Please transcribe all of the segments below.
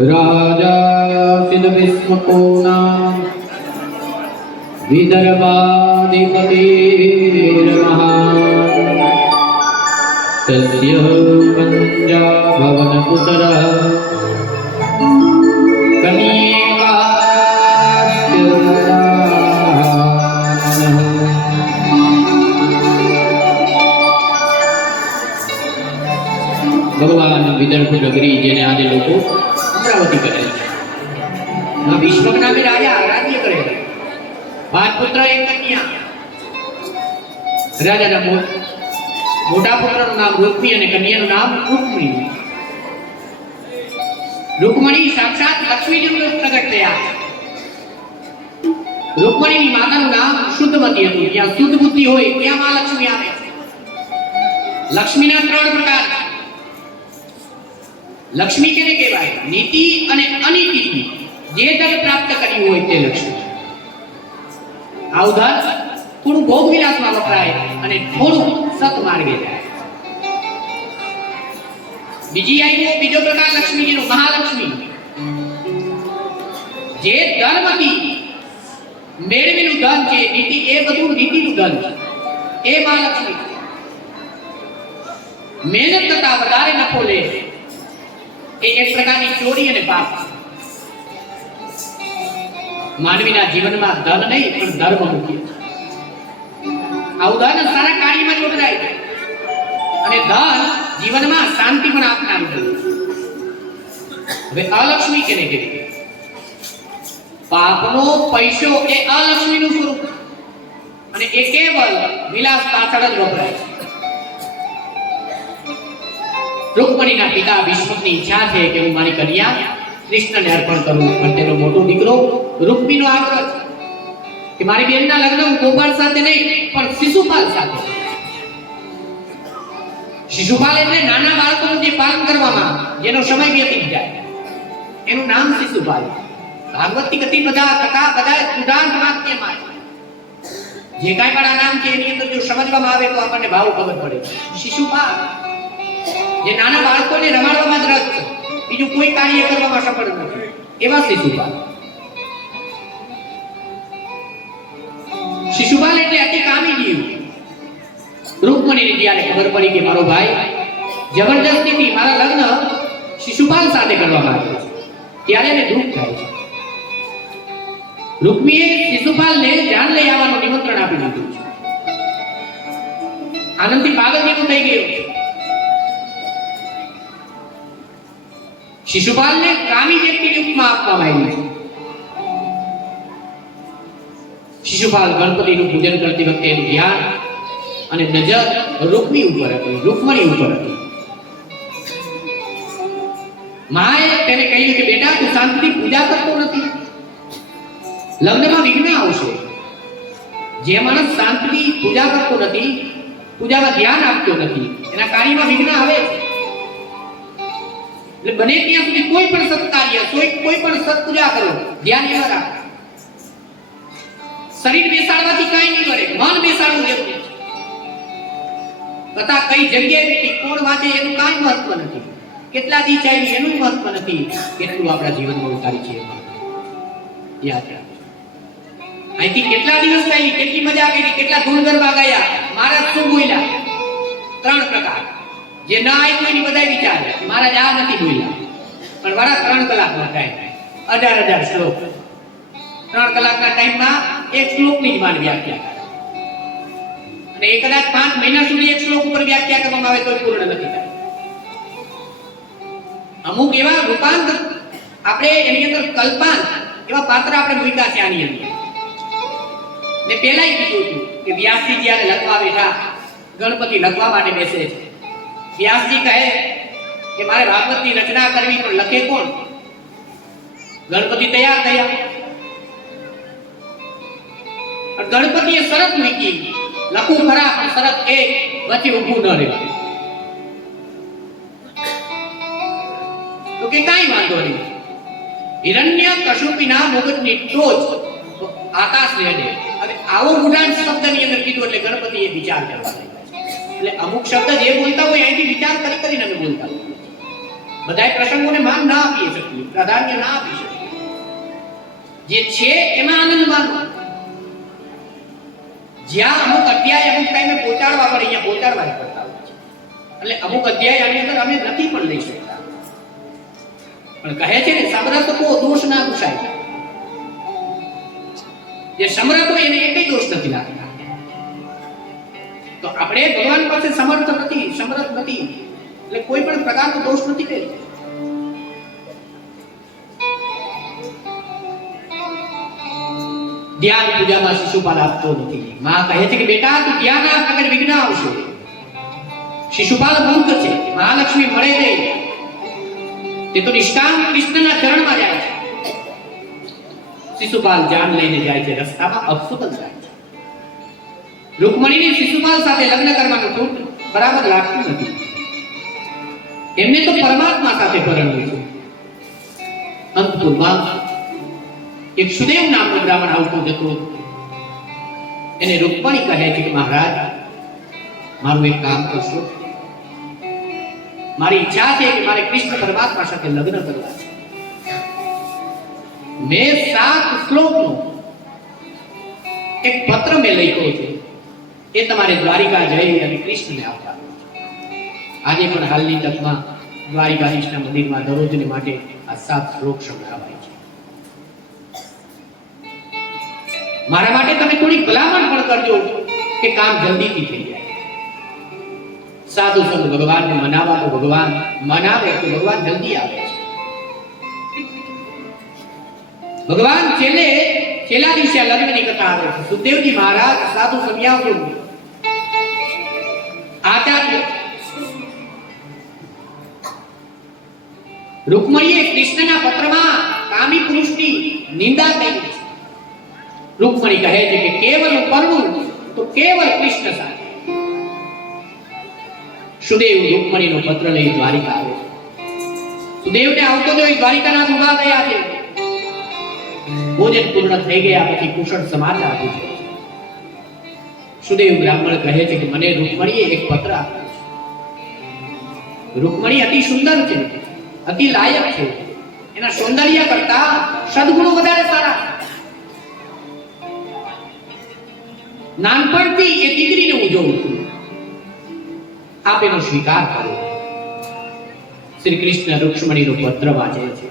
राजासिद्धविस्मको नाम विदर्भाधिपतिर्महान् तस्य पञ्चाभवनपुत्रः भगवान विदर्भ नगरी जेने आज लोग अमरावती करे विश्वक नामे राजा राज्य करे 5 पुत्र 1 कन्या राजा मोटा पुत्र नाम रुक्मी और कन्या नाम रुक्मिणी रुक्मिणी साक्षात लक्ष्मी जी प्रकट थया रुक्मिणी ની માતાનું નામ શુદ્ધમતી હતું જ્યાં શુદ્ધ બુદ્ધિ હોય ત્યાં માં લક્ષ્મી આવે લક્ષ્મીના 3 પ્રકાર लक्ष्मी केने कहेवाय नीति अने अनीति जे जग प्राप्त कर्युं होय ते लक्ष्मी आ उदाहरण थोड़ुं भोग विलास में वपराय अने थोड़ुं सत मार्गे जाय बीजी आव्यो बीजो प्रकार लक्ष्मीजीनो महालक्ष्मी जे धनमती मेळवेलुं धन छे नीति ए बधुं नीतिनुं धन छे ए महालक्ष्मी मेहनत करता वधारे नफो ले एक प्रकार की चोरी और पाप मानवीना जीवन में धन नहीं पर धर्म मुख्य आ उदाहरण सारा कार्य में जोड़ाय अने धन जीवन में शांति पण आपनारू छे हवे अलक्ष्मी केने कहेवाय पापनो पैसो ए अलक्ष्मीनुं स्वरूप अने ए केवल विलास पाछळ ज वपराय रुक्मिणी ना पिता विष्णु की इच्छा है कि हूँ मारी कन्या कृष्ण ने अर्पण करूं पण तेनो मोटो दीकरो रुक्मी नो आग्रह कि मारी बेन ना लग्न हूँ गोपाल साथे नहीं पण शिशुपाल साथे शिशुपाल એટલે નાના બાળકોનું જે પાલન કરવામાં જેનો સમય વ્યતીત જાય એનું નામ शिशुपाल ભાગવતી કથા બધા ઉદાહરણ વાક્યમાં જે કાઈ પણ આ નામ છે એની અંદર જો સમજવામાં આવે તો આપણને ભાવ ખબર પડે शिशुपाल જે નાના બાળકોને રમાડવામાં જ રસ છે બીજું કોઈ કાર્ય કરવામાં સફળ નથી એવા શિશુપાલ એટલે અતિ કામી જીવ રૂકમણીને જ્યારે ખબર પડી કે મારો ભાઈ જબરદસ્તીથી મારા લગ્ન શિશુપાલ સાથે કરવામાં આવ્યા છે ત્યારે એને દુઃખ થાય છે રૂકમીએ શિશુપાલને જાન લઈ આવવાનું નિમંત્રણ આપી દીધું છે આનંદથી પાગલ જેવું થઈ ગયો शिशुपाल ने कामी व्यक्ति के उपमा आपवामां आव्युं छे शिशुपाल गणपति નું પૂજન કરતી વખતે એનું ધ્યાન અને નજર રૂક્મી ઉપર હતી રૂક્મણી ઉપર હતી માએ તેને કહ્યું કે બેટા તું શાંતિથી પૂજા કરતો નથી લગ્નમાં વિઘ્ન આવશે જે માણસ શાંતિથી પૂજા કરતો નથી પૂજામાં ध्यान આપતો નથી એના કાર્યમાં વિઘ્ન આવે છે बने ત્યાં સુધી કોઈ પણ સત્કાર્ય કોઈ પણ સત્પૂજા કરો ધ્યાન એમાં રાખો શરીર બેસાડવાથી કાઈ નહીં કરે મન બેસાડવું જરૂરી છે કથા કઈ જગ્યાએ બેઠી કોણ વાંચે એનું કાઈ મહત્વ નથી કેટલા દી ચાલી એનું મહત્વ નથી કેટલું આપણા જીવનમાં ઉતારી છે યાદ રાખો અહીંથી કેટલા દિવસ ચાલી કેટલી મજા કરી કેટલા ધૂળ ગરબા ગાયા મહારાજ શું બોલ્યા 3 પ્રકાર जे ना आई कोई नहीं बधाई विचार महाराज आ नहीं बोल्या पण वारा 3 कलाक ना टाइम 18,000 श्लोक 3 कलाक ना टाइम में एक श्लोक ની જ માન વ્યાખ્યા અને એ કદાચ 5 મહિના સુધી એક શ્લોક ઉપર વ્યાખ્યા કરવામાં આવે તો પૂર્ણ નથી થાય અમુક એવા રૂપાંતર આપણે એની અંદર કલ્પાંત એવા પાત્ર આપણે મૂક્યા છે આની અંદર ને પહેલા જ કીધું હતું કે વ્યાસજી જ્યારે લખવા બેઠા ગણપતિ લખવા માટે બેસે છે व्यास जी कहे कि मारे भागवत की रचना करवी पर लखे कौन गणपति तैयार थया और गणपति शरत मूकी लखू खरा पण शरत एक वच्चे ऊभું न रहे तो के काई वांधो नहीं हिरण्यकशिपुना मुकुटनी टोच आकाश ने अडे હવે આવો ગુડાન શબ્દની અંદર કીધું એટલે ગણપતિએ વિચાર કરવા એટલે અમુક શબ્દ જે બોલતા હોય એની વિચાર કરીને અમે બોલતા બધાય પ્રસંગોને માન ના આપી શકીએ, પ્રાધાન્ય ના આપી શકીએ. જે છે એમાં આનંદ માનો. જ્યાં અમુક અધ્યાય અમુક ટાઈમે પહોંચાડવા પડે અહીંયા પહોંચાડવા જ પડતા હોય છે. એટલે અમુક અધ્યાય આની અંદર અમે નથી પણ લઈ શકતા. પણ કહે છે ને સમરથ કો દોષ ના પૂછાય. જે સમરથ હોય એને એકય દોષ નથી લાગતા. તો આપણે ભગવાન પાસે સમર્થ નથી, સમરથ નથી, એટલે કોઈ પણ પ્રકારનો દોષ નથી લેતો. ધ્યાન પૂજામાં શિશુપાલ આપતો નથી. માં કહે છે કે બેટા તું ધ્યાન આપ નકર વિઘ્ન આવશે. શિશુપાલ મૂર્ખ છે. મહાલક્ષ્મી મળે તે તો નિષ્કામ કૃષ્ણના ચરણમાં જાય છે. શિશુપાલ જાન લઈને જાય છે, રસ્તામાં અપસુતન જાય છે. રૂકમણીને શિશુપાલ સાથે લગ્ન કરવાનું તો બરાબર લાગતું નથી. એમને તો પરમાત્મા સાથે પરણવું છે. અંતપુરમાં એક સુદેવ નામનો બ્રાહ્મણ આવતો જતો. એને રૂકમણી કહે છે કે મહારાજ મારું એક કામ કરશો. મારી ઈચ્છા છે કે મારે કૃષ્ણ પરમાત્મા સાથે લગ્ન કરવા છે. મેં 7 શ્લોકનો એક પત્ર મેં લખ્યો છે. એ તમારે દ્વારિકા જઈ અને કૃષ્ણને આપવાનો છે. આજે પણ હાલની તકમાં દ્વારિકાધીશના મંદિરમાં દરરોજને માટે આ 7 શ્લોક સંભળાવાય છે. મારા માટે તમે થોડી ભલામણ પણ કરજો કે કામ જલ્દીથી થઈ જાય. સાધુ સંત ભગવાનને મનાવવા તો ભગવાન મનાવે તો ભગવાન જલ્દી આવે છે. ભગવાન છેલ્લા દિવસે લગ્નની કથા આવે છે. સુખદેવજી મહારાજ સાધુ સમયાવજો આચાર્ય રૂકમણીએ કૃષ્ણના પત્રમાં કામી પુરુષની નિંદા કરી છે. રૂકમણી કહે છે કે કેવલ પરણું તો કેવલ કૃષ્ણ સાથે. સુદેવ રૂકમણીનો પત્ર લઈ દ્વારિકા આવે છે. સુદેવને આવતો જોઈ દ્વારિકાના ઉભા થયા છે. ભોજન પૂર્ણ થઈ ગયા પછી કુશળ સમાચાર પૂછે છે. સુદેવ બ્રાહ્મણ કહે છે કે મને રૂકમણીએ એક પત્ર આપ્યો છે. રૂકમણી અતિ સુંદર છે, અતિ લાયક છે. એના સૌંદર્ય કરતા સદગુણો વધારે સારા. નાનપણથી એ દીકરીને હું જોઉં છું. આપ એનો સ્વીકાર કરો. શ્રી કૃષ્ણ રૂક્ષ્મણીનો પત્ર વાંચે છે.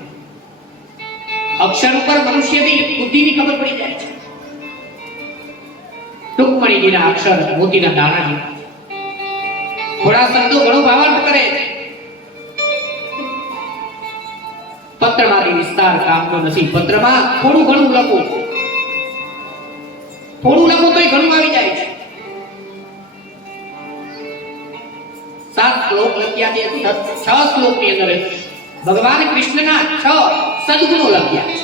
અક્ષર ઉપર મનુષ્યની બુદ્ધિની ખબર પડી જાય છે. રૂક્ષ્મણીજીના અક્ષર મોતીના દાણા જેવા છે. થોડા શબ્દો ઘણો ભાવાર્થ કરે છે. પત્રમાંથી વિસ્તાર કામનો નથી. પત્રમાં થોડું ઘણું લખો, થોડું લખો તોય ઘણું આવી જાય છે. 7 શ્લોક લખ્યા છે. 6 શ્લોકની અંદર ભગવાન કૃષ્ણના 6 સદગુણો લખ્યા છે.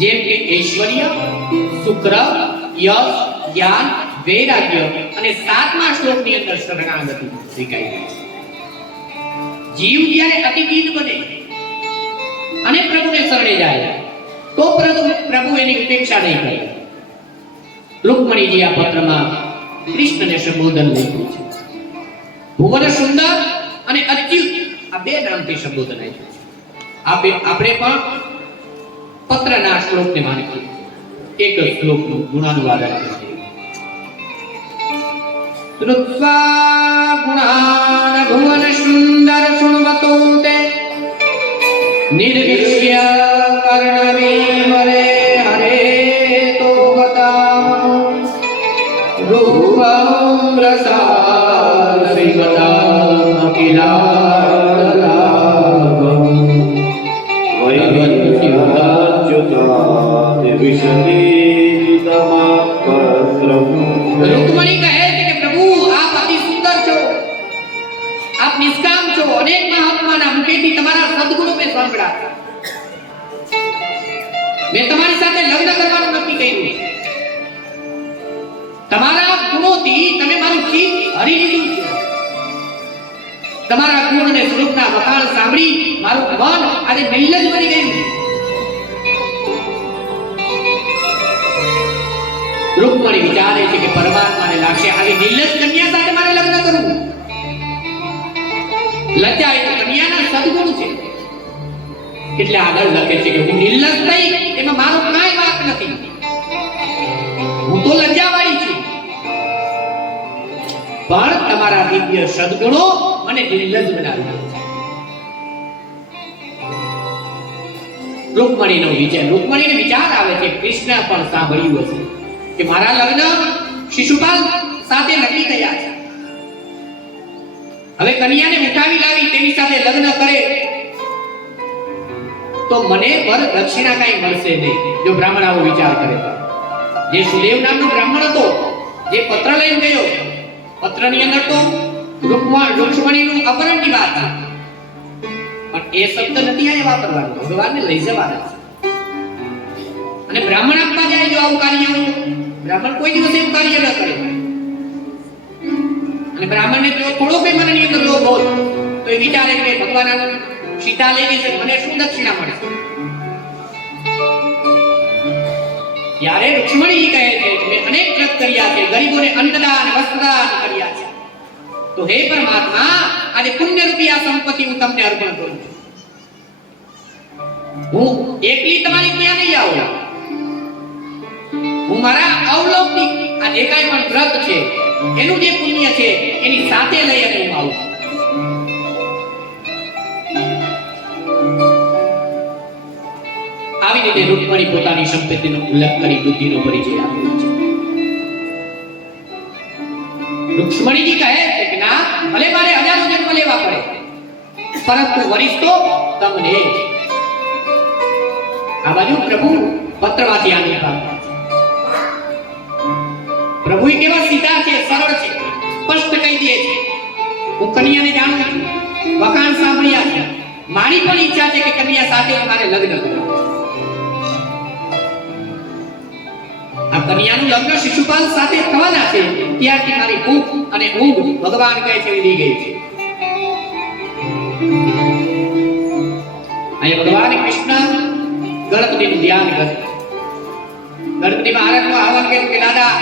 જેમ કે ઐશ્વર્ય, શુક્ર, યશ, જ્ઞાન, વૈરાગ્ય અને 7મા શ્લોકની અંદર શરણાગતિ શીખાઈ છે. જીવ જ્યારે અતિ દીન બને અને પ્રભુને શરણે જાય તો પ્રભુ એની ઉપેક્ષા નહીં કરે. રૂકમણીજી આ પત્રમાં કૃષ્ણને સંબોધન લખ્યું છે. ભુવન સુંદર અને અચ્યુત આ 2 નામથી સંબોધન આપ્યું છે. આપણે પણ પત્રના શ્લોકને માનીએ. એક શ્લોકનું ગુણાનુવાદ કરીએ. શ્રુત્વા ગુણાન ભુવન સુંદર શૃણવતો તે નિર્વિશ્ય કર્ણવિમરે હરે તો ગતા રૂપં રસાસિકતા અખિલાલાભં વૈવલ્યચ્યુતા વિશદિતમાપત્રમ. રૂકમણી કહે છે કે પ્રભુ આપ અતિ સુંદર છો, આપ નિષ્કામ છો. અનેક મહાત્માના મુખેથી તમારા સદગુણો મેં સાંભળ્યા. મેં તમારી સાથે લગ્ન કરવાનું નક્કી કર્યું. તમારા ગુણોથી તમે મારું ચિત્ત હરી લીધું છે. તમારા ગુણ અને સ્વરૂપના વખાણ સાંભળી મારું મન આજે નિર્લજ બની ગયું. રૂકમણી વિચારે છે કે પરમાત્માને લાગશે આવી નિર્લજ કન્યા સાથે મારે લગ્ન કરવું. લજ્જા એ કન્યાના સદગુણ છે. એટલે આગળ લખે છે કે હું નિર્લજ્જ થઈ, એમાં મારો કાંઈ વાંક નથી. હું તો લજ્જાવાળી છું, પણ તમારા દિવ્ય સદગુણો મને નિર્લજ્જ બનાવી દે છે. રૂકમણીને વિચાર આવે છે, કૃષ્ણ પણ સાંભળ્યું હશે કે મારા લગ્ન શિશુપાલ સાથે નક્કી થયા છે. હવે કન્યાને ઉઠાવી લાવી તેની સાથે લગ્ન કરે તો મને વર દક્ષિણા કાંઈ મળશે નહીં. જો બ્રાહ્મણ આવો વિચાર કરે તો, જે સુદેવ નામનો બ્રાહ્મણ હતો, જે પત્ર લઈને ગયો, પત્રની અંદર તો રૂક્ષ્મણીનું અપહરણની વાત હતી, પણ એ શબ્દ નથી અહીંયા વાપરવાનો, ભગવાનને લઈ જવાના છે. અને બ્રાહ્મણ આપવા જાય જો આવું કાર્ય હોય, બ્રાહ્મણ કોઈ દિવસ એવું કાર્ય ન કરે. અને બ્રાહ્મણને જો થોડો કઈ મનની અંદર લોભ હોય તો એ વિચારે કે ભગવાન સીતા લેવી છે, મને શું દક્ષિણા મળે? ત્યારે રૂક્ષ્મણી કહે છે કે મેં અનેક વ્રત કર્યા છે, ગરીબોને અન્નદાન વસ્ત્રદાન કર્યા છે, તો હે પરમાત્મા, આજે પુણ્ય રૂપિયા સંપત્તિ હું તમને અર્પણ કરું છું. હું એકલી તમારી ત્યાં નહીં આવું, હું મારા અવલૌકિક આ જે કાંઈ પણ વ્રત છે એનું જે પુણ્ય છે એની સાથે લઈ અને હું આવું. આવી રીતે રૂક્મણી પોતાની સંપત્તિનો ઉલ્લેખ કરી બુદ્ધિનો પરિચય આપ્યો છે. રૂક્ષ્મણીજી કહે છે કે ના, ભલે મારે હજારો જન્મ લેવા પડે, પરંતુ વરિષ્ઠ તો તમને. આ બાજુ પ્રભુ પત્રમાંથી આની પામ્યા છે. પ્રભુ કેવા સીધા છે, સરળ છે, સ્પષ્ટ કહી દે છે, હું કન્યાને જાણું છું, વખાણ સાંભળ્યા છે, મારી પણ ઈચ્છા છે કે કન્યા સાથે મારે લગ્ન કરવું. આ કન્યાનું લગ્ન શિશુપાલ સાથે થવાના છે, ત્યારથી મારી ભૂખ અને ઊંઘ ભગવાન કહે છે લીધી ગઈ છે. અહીંયા ભગવાન કૃષ્ણ ગણપતિનું ધ્યાન કરે. ગણપતિ મહારાજનું આહવાન કર્યું કે દાદા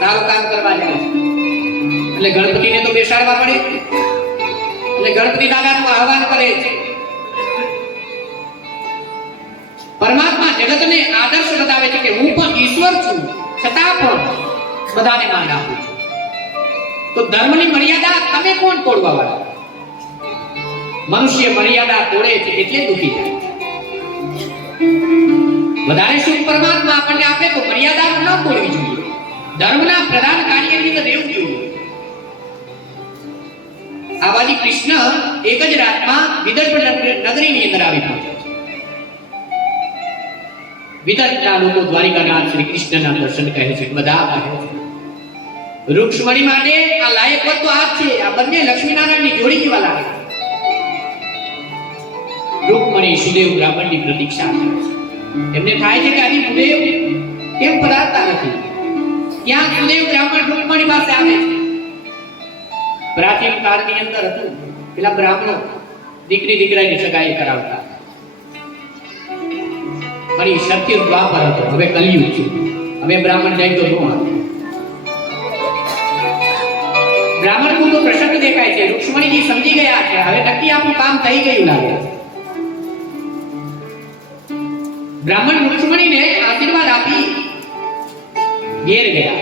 સારું કામ કરવા જાય છે, એટલે ગણપતિને તો બેસાડવા પડે, એટલે ગણપતિ દાદાનું આહવાન કરે છે. પરમાત્મા જગતને આદર્શ બતાવે છે કે હું પણ ઈશ્વર છું, છતાં પણ બધાને માન આપું છું. તો ધર્મની મર્યાદા તમે કોણ તોડવા વાળા? મનુષ્ય મર્યાદા તોડે છે એટલે દુઃખી થાય. વધારે સુખ પરમાત્મા આપણને આપે તો મર્યાદા ન તોડવી જોઈએ, ધર્મના પ્રધાન કાર્યની અંદર રહેવું જોઈએ. આ બાજુ કૃષ્ણ એક જ રાતમાં વિદર્ભ નગરીની અંદર આવી પહોંચ્યા. વિદર્ભના લોકો દ્વારિકાનાથ શ્રી કૃષ્ણના દર્શન કહે છે, બધા કહે છે. રૂક્ષ્મણી માટે આ લાયક વસ્તુ આ છે, આ બંને લક્ષ્મીનારાયણની જોડી જેવા લાગે છે. રૂક્ષ્મણી સુદેવ બ્રાહ્મણની પ્રતીક્ષા કરે છે. એમને થાય છે કે આજે સુદેવ કેમ પધારતા નથી. ત્યાં સુદેવ બ્રાહ્મણ રૂક્ષ્મણી પાસે આવે છે. પ્રાચીન કાળની અંદર હતું, પેલા બ્રાહ્મણો દીકરી દીકરાની સગાઈ કરાવતા. ફરી સત્ય દ્વાપર હતો, હવે કલયુગ છે, હવે બ્રાહ્મણ જાય તો શું આવે? બ્રાહ્મણ ખૂબ પ્રસન્ન દેખાય છે. રૂક્ષ્મણીજી સમજી ગયા છે, હવે નક્કી આપણું કામ થઈ ગયું લાગે છે. બ્રાહ્મણ રૂક્ષ્મણીને આશીર્વાદ આપી ઘેર ગયા.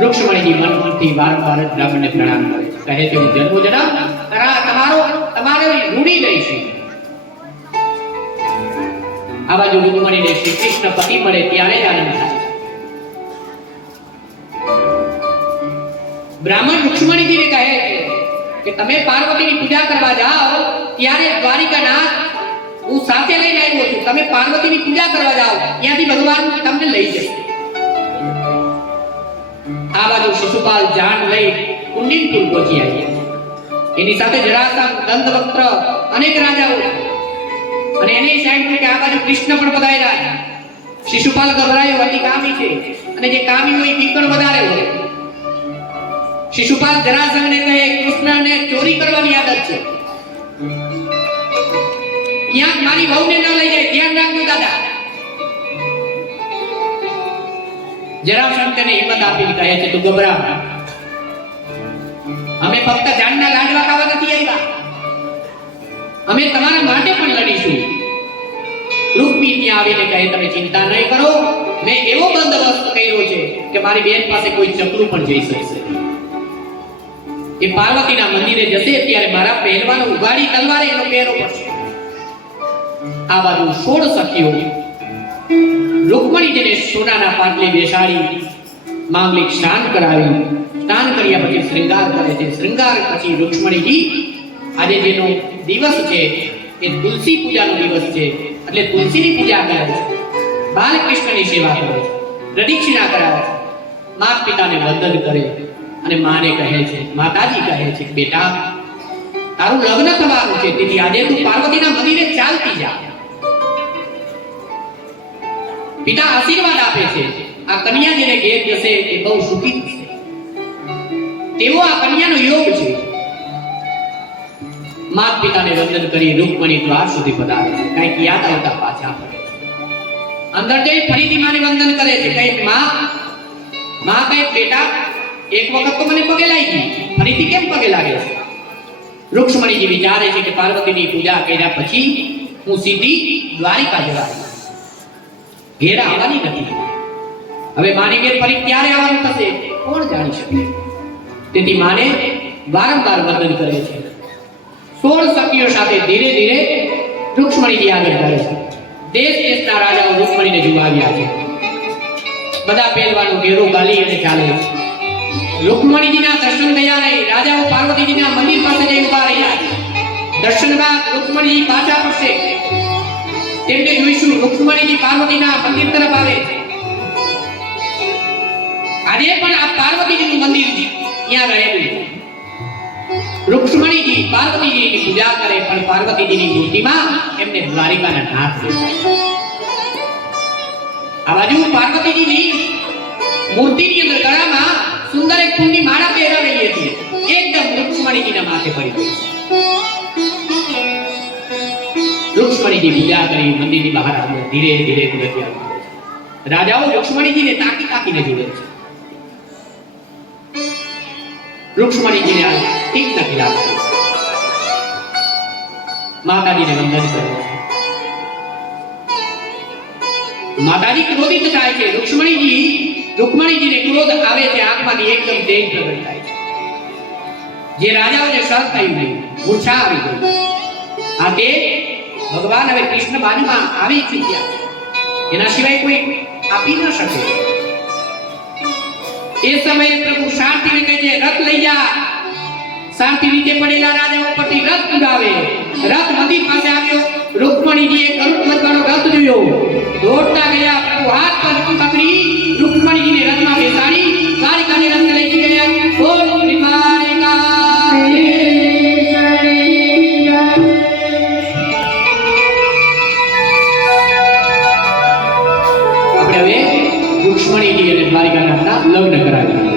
રૂક્ષ્મણીજી મનથી વારંવાર બ્રાહ્મણને પ્રણામ કરે છે, કહે છે હું જન્મો જન્મ તમારો રૂડી લઈશ. આ બાજુ રૂક્ષ્મણીને શ્રી કૃષ્ણ પતિ મળે ત્યારે જ આનંદ થાય. બ્રાહ્મણ રૂક્ષ્મણીજીને કહે છે કે તમે પાર્વતીની પૂજા કરવા જાઓ ત્યારે દ્વારિકાનાથ હું સાથે લઈને આવ્યો છું, તમે પાર્વતીની પૂજા કરવા જાઓ ત્યાંથી ભગવાન તમને લઈ જશે. આ બાજુ શિશુપાલ જાન લઈ કુંડિનપુર પહોંચી આવ્યા. એની સાથે જરાસંઘ, દંતવક્ત્ર અનેક રાજાઓ, અને એની સાઈડ કે આ બાજુ કૃષ્ણ પણ પધાર્યા. શિશુપાલ ગભરાયો, અતિ કામી છે, અને જે કામી હોય એ પણ વધારે હોય. શિશુપાલ જરાસંઘને કહે કૃષ્ણને ચોરી કરવાની આદત છે, ક્યાંક મારી વહુને ન લઈ જાય, ધ્યાન રાખજો દાદા. જરાસંઘ તેને હિંમત આપી કહે છે તું ગભરા અમે ફક્ત જાનના લાડવા ખાવા નથી આવ્યા, અમે તમારા માટે પણ લડીશું. રૂકમી ત્યાં આવીને કહે, તમે ચિંતા નહીં કરો, મેં એવો બંદોબસ્ત કર્યો છે કે મારી બેન પાસે કોઈ ચકલું પણ જઈ શકશે. એ પાર્વતીના મંદિરે જશે ત્યારે મારા પહેલવાનો ઉગાડી તલવારે એનો પહેરો પડશે. આ બાજુ 16 સખીઓ રૂકમણીજીને સોનાના પાટલે બેસાડી માંગલિક સ્નાન કરાવી, સ્નાન કર્યા પછી શ્રૃંગાર કરે છે. શ્રૃંગાર પછી રૂક્ષ્મણીજી આજે જેનો દિવસ છે એ તુલસી પૂજાનો દિવસ છે, એટલે તુલસીની પૂજા કરે છે, બાલકૃષ્ણની સેવા કરે છે, પ્રદક્ષિણા કરાવે છે, માતા પિતાને વંદન કરે અને માને કહે છે, માતાજી કહે છે, બેટા તારું લગ્ન થવાનું છે, તેથી આજે તું પાર્વતીના મંદિરે ચાલતી જા. પિતા આશીર્વાદ આપે છે, આ કન્યા જેને ઘેર જશે એ બહુ સુખી થશે, તેવો આ કન્યાનો યોગ છે. માતા પિતાને વંદન કરી રૂકમણી દ્વાર સુધી પધારે છે. કંઈક યાદ આવતા પાછા ફરે છે. અંદર જઈ ફરીથી માને વંદન કરે છે. કંઈક માં કહે, બેટા એક વખત તો મને પગે લાગી, ફરીથી કેમ પગે લાગે છે? રૂક્ષ્મણીજી વિચારે છે કે પાર્વતીની પૂજા કર્યા પછી હું સીધી દ્વારિકા જવાની, ઘેર આવવાની નથી. હવે માની ઘેર ફરી ક્યારે આવવાનું થશે કોણ જાણી શકે? તેથી માને વારંવાર વંદન કરે છે. 16 સખીઓ સાથે ધીરે ધીરે રૂક્ષ્મણીજી આગળ કરે છે. દેશ દેશના રાજાઓ રૂક્ષ્મણીને જોવા આવ્યા છે. બધા પહેલવાનો ઘેરો ગાલી અને ચાલે છે. રૂક્ષ્મણીજીના દર્શન થયા નહીં. રાજાઓ પાર્વતીજીના મંદિર પાસે જઈ ઉભા રહ્યા છે. દર્શન બાદ રૂક્ષ્મણીજી પાછા ફરશે. તેમને જોઈશું રૂક્ષ્મણીજી પાર્વતીના મંદિર તરફ આવે છે. આજે પણ આ પાર્વતીજીનું મંદિર છે, ત્યાં રહેલું છે. રૂક્ષ્મણીજી પાર્વતીજીની પૂજા કરે, પણ પાર્વતીજીની મૂર્તિમાં એમને દ્વારિકાના નાથ દેખાય. આ બાજુ પાર્વતીજીની મૂર્તિની અંદર ગળામાં સુંદર એક ફૂલની માળા પહેરાવેલી હતી, એકદમ રૂક્ષ્મણીજીના માથે પડી ગઈ. રૂક્ષ્મણીજી પૂજા કરી મંદિરની બહાર આવ્યા, ધીરે ધીરે પગથિયાં આવે છે. રાજાઓ રૂક્ષ્મણીજીને તાકી તાકીને જુએ છે. રૂક્ષ્મણીજીને આ ઠીક નથી લાગતું. માતાજીને વંદન કરે છે. માતાજી ક્રોધિત થાય છે. રૂક્ષ્મણીજીને ક્રોધ આવે છે, આંખમાંથી એકદમ તેજ પ્રગટ થાય છે. જે રાજાઓને સહન થયું નહીં, મૂર્છા આવી ગઈ. આ તે ભગવાન હવે કૃષ્ણ બાજુમાં આવી ચૂક્યા છે, એના સિવાય કોઈ આપી ન શકે. એ સમયે પ્રભુ શાંતિને કહે છે, રથ લઈ જા. શાંતિ નીચે પડેલા રાજાઓ પરથી રથ ઉડાવે. રથ મંદિર પાસે આવ્યો. રૂક્ષ્મણીજીએ ગરુડ ધ્વજવાળો રથ જોયો. દોડતા ગયા. પ્રભુ હાથ પર પકડી રૂક્ષ્મણીજીને રથમાં બેસાડી દ્વારિકાને રથ લઈ ગયા. બોલ શ્રી આપણે હવે રૂક્ષ્મણીજી અને દ્વારિકાનાથના લગ્ન કરાવ્યા.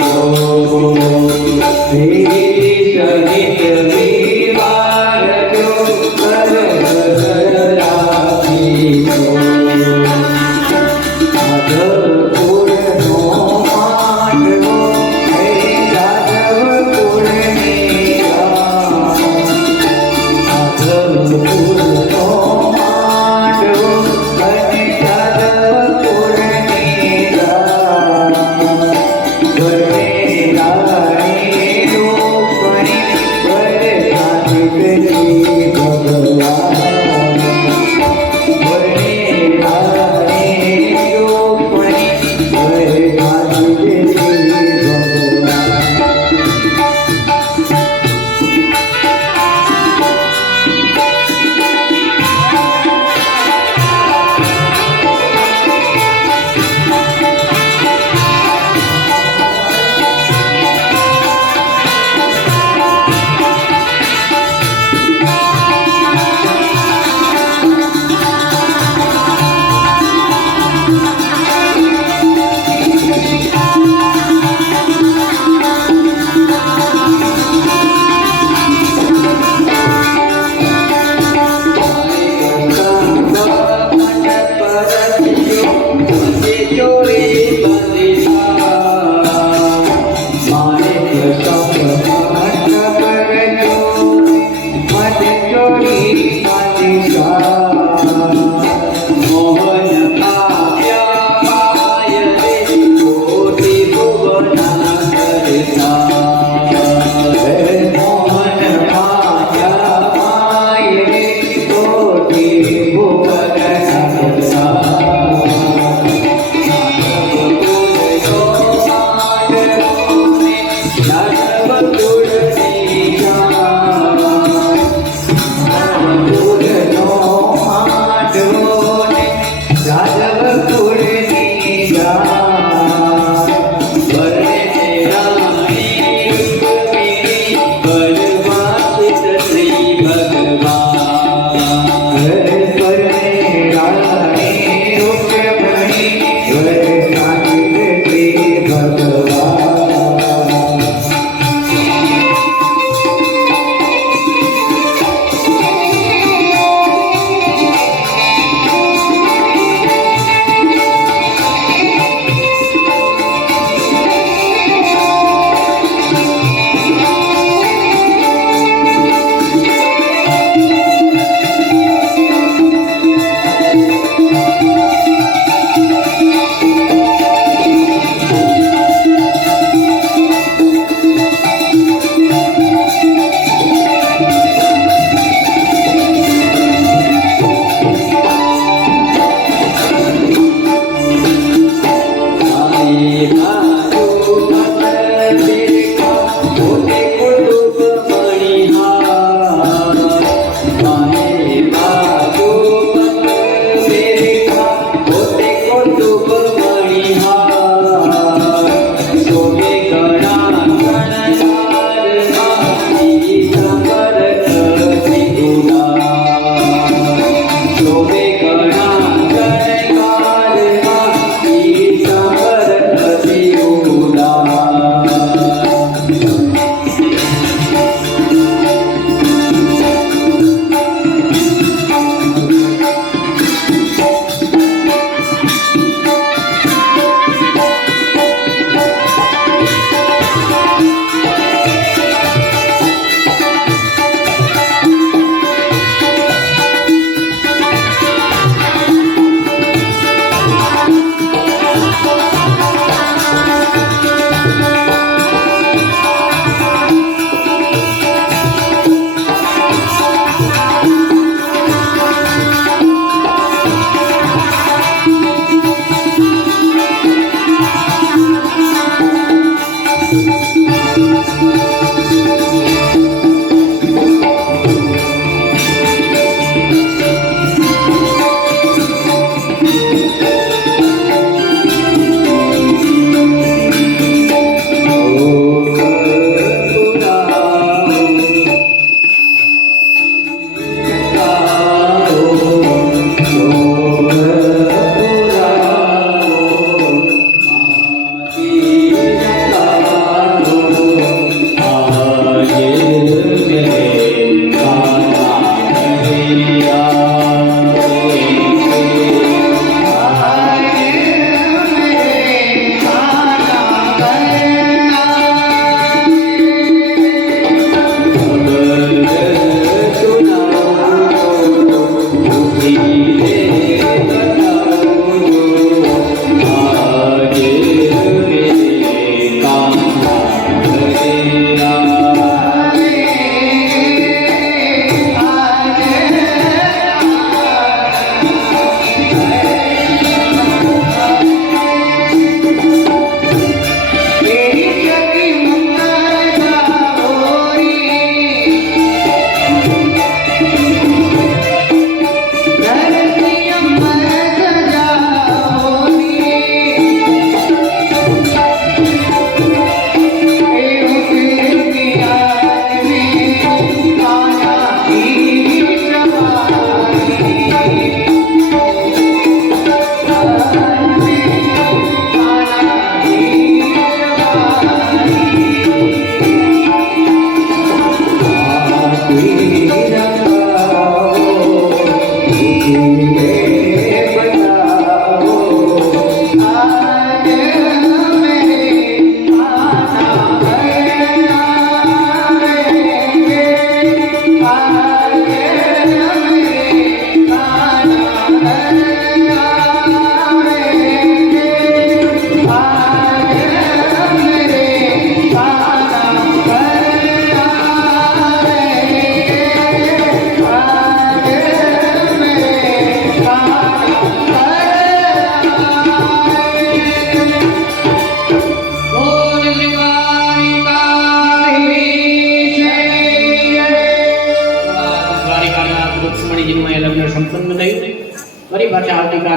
ભગવાન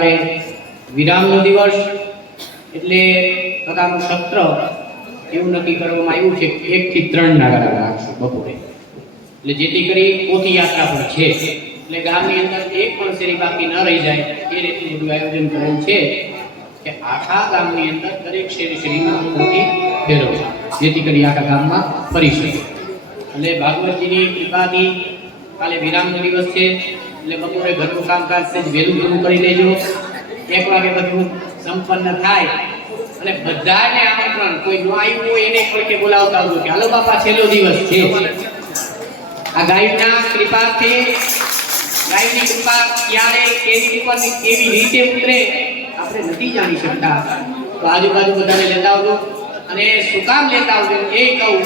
અત્યારે વિરામનો દિવસ એટલે કથાનું સત્ર એવું નક્કી કરવામાં આવ્યું છે કે 1 થી 3 ના ગાળા રાખશું બપોરે, એટલે જેથી કરી પોથી યાત્રા પણ છે, એટલે ગામની અંદર એક પણ શેરી બાકી ન રહી જાય એ રીતનું બધું આયોજન કરેલ છે કે આખા ગામની અંદર દરેક શેરીમાં પોથી ફેરવશે, જેથી કરી આખા ગામમાં ફરી શકે. એટલે ભાગવતજીની કૃપાથી કાલે વિરામનો દિવસ છે, એટલે બપોરે ઘરનું કામકાજ છે વહેલું પૂરું કરી લેજો. 1 વાગે બધું સંપન્ન થાય અને બધાને આમંત્રણ, કોઈ ન આવ્યું હોય એને કોઈને બોલાવતા આવજો કે હાલો બાપા છેલ્લો દિવસ છે. આ ગાયના કૃપાથી, ગાયની કૃપા ક્યારે કેવી ઉપરની કેવી રીતે ઉતરે આપણે નથી જાણી શકતા. તો આજુબાજુ બધાને લેતા આવજો, અને શું કામ લેતા આવજો એ કહું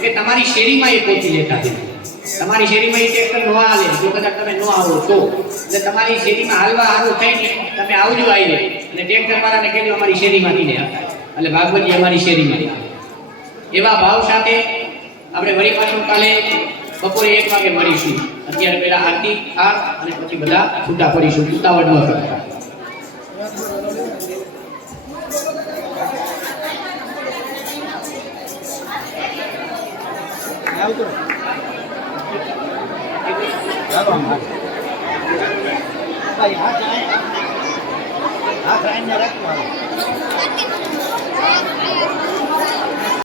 કે તમારી શેરીમાં એ પહોંચી લેતા જજો. તમારી શેરીમાં એ ટ્રેક્ટર ન હાલે, જો કદાચ તમે ન આવો તો એટલે તમારી શેરીમાં હાલવા હારું થઈને તમે આવજો આવીને, અને ટ્રેક્ટર વાળાને કહેજો અમારી શેરીમાંથી ને એટલે ભાગવતજી અમારી શેરીમાંથી. એવા ભાવ સાથે આપણે વળી પાછું કાલે બપોરે 1 વાગે મળીશું. અત્યારે પહેલા આરતી થાળ અને પછી બધા છૂટા પડીશું, ઉતાવળ ન કરતા. હા,